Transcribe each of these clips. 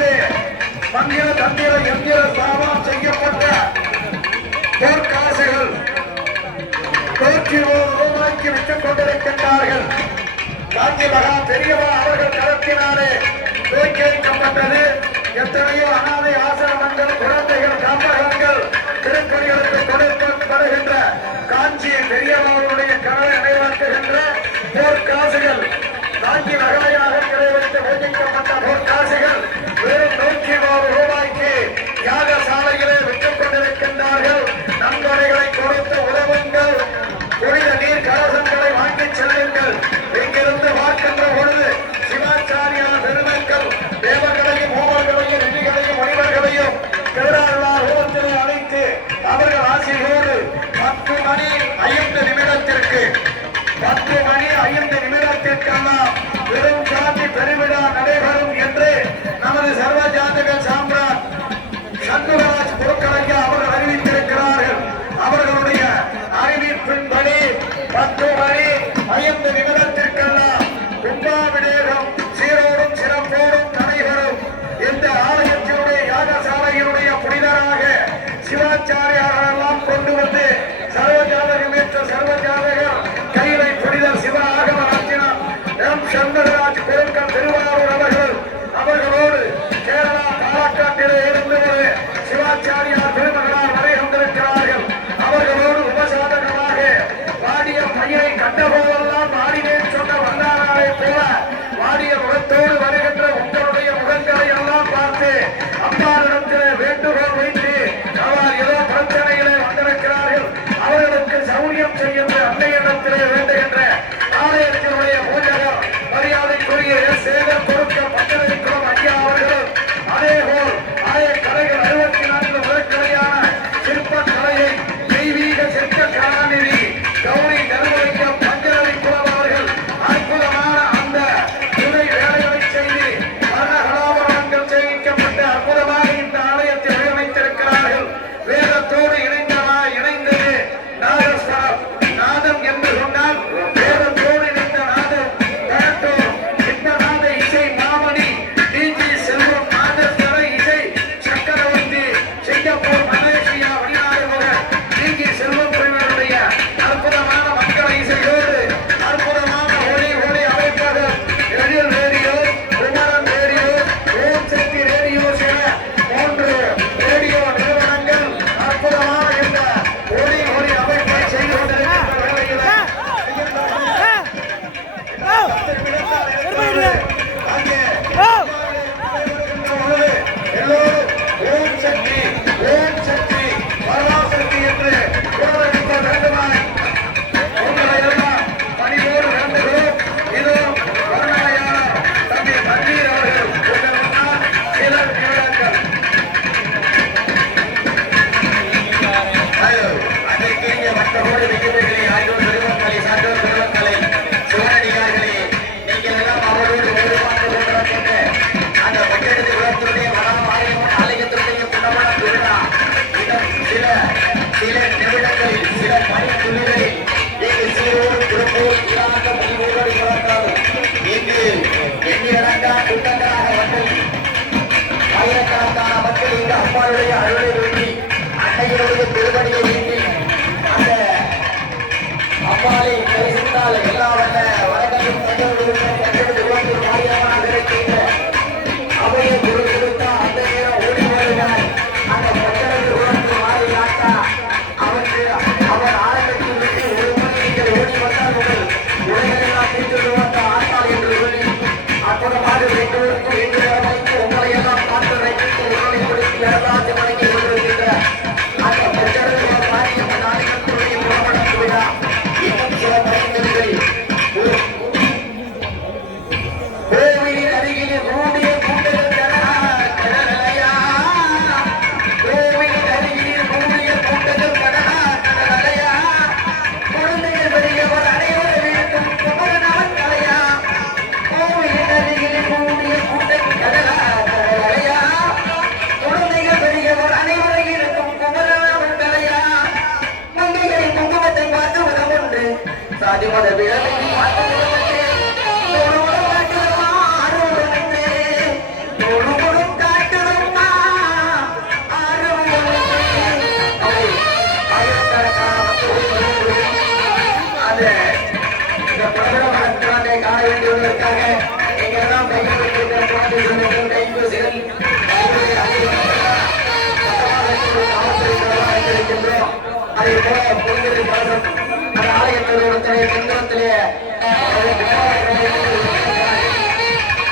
எதிரே மந்திர தந்திர எந்திர சாபம் செய்யப்பட்ட போர்க்காசுகள் போர்ச்சியோடு ரூபாய்க்கு விட்டுக் கொண்டிருக்கின்றார்கள். காந்தி மகா பெரியவா அவர்கள் கலத்தினாலே தோற்கடிக்கப்பட்டது எத்தனையோ அனாதை ஆசிரமங்கள் குழந்தைகள் காப்பகங்கள் திருப்பணிகளுக்கு கொடுக்கப்படுகின்ற காஞ்சி பெரியவா হবে செய்கின்ற அன்னையிடத்திலே கூட்டங்களாக மக்கள் ஆயிரக்கணக்கான மக்கள் இந்த அம்மாளுடைய அருளை வேண்டி அன்னையினுடைய பெருமடியை வேண்டி அந்த அம்மாளை தரிசித்தால் எல்லாவரும் அதே போல பொங்கலை பாசம் ஆலயத்திலே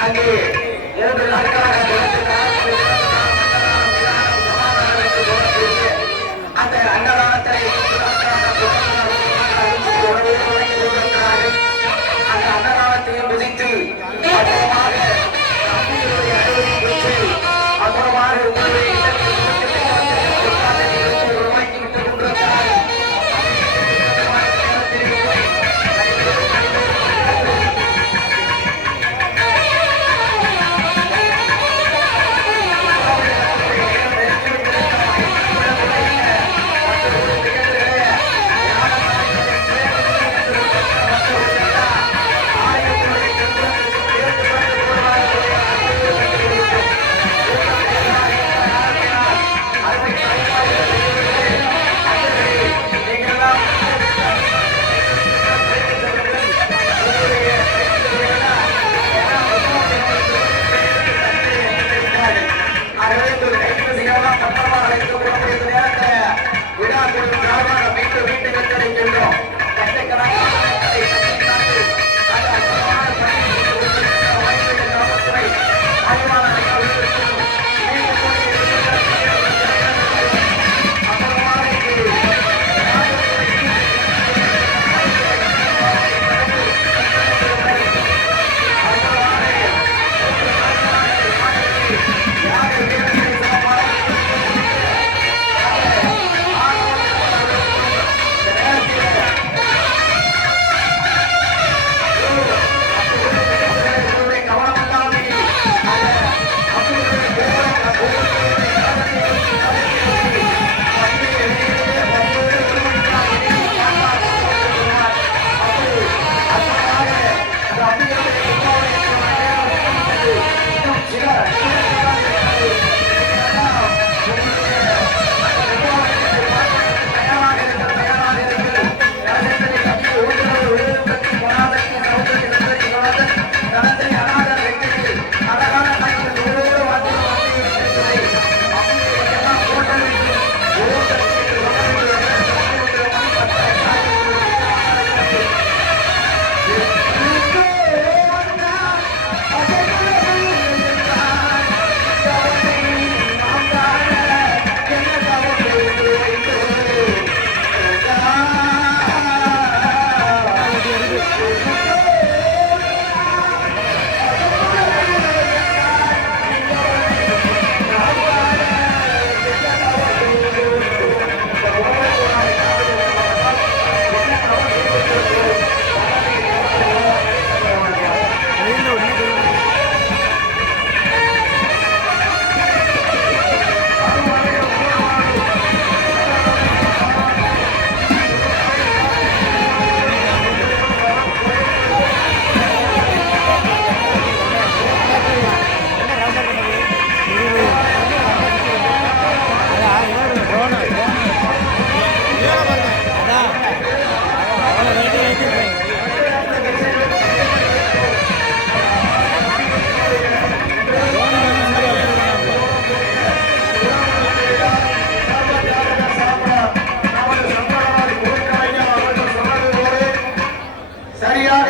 அங்கே இரண்டு நாட்களாக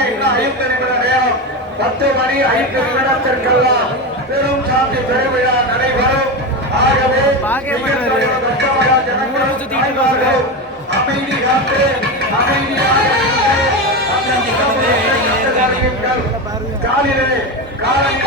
இன்னும் ஐந்து நிமிட நேரம். பத்து மணி ஐந்து நிமிடத்திற்கெல்லாம் பெரும் சாந்தி பெருவிழா நடைபெறும். ஆகவே அமைதி காத்து அமைதியாக காலிலே காலையிலே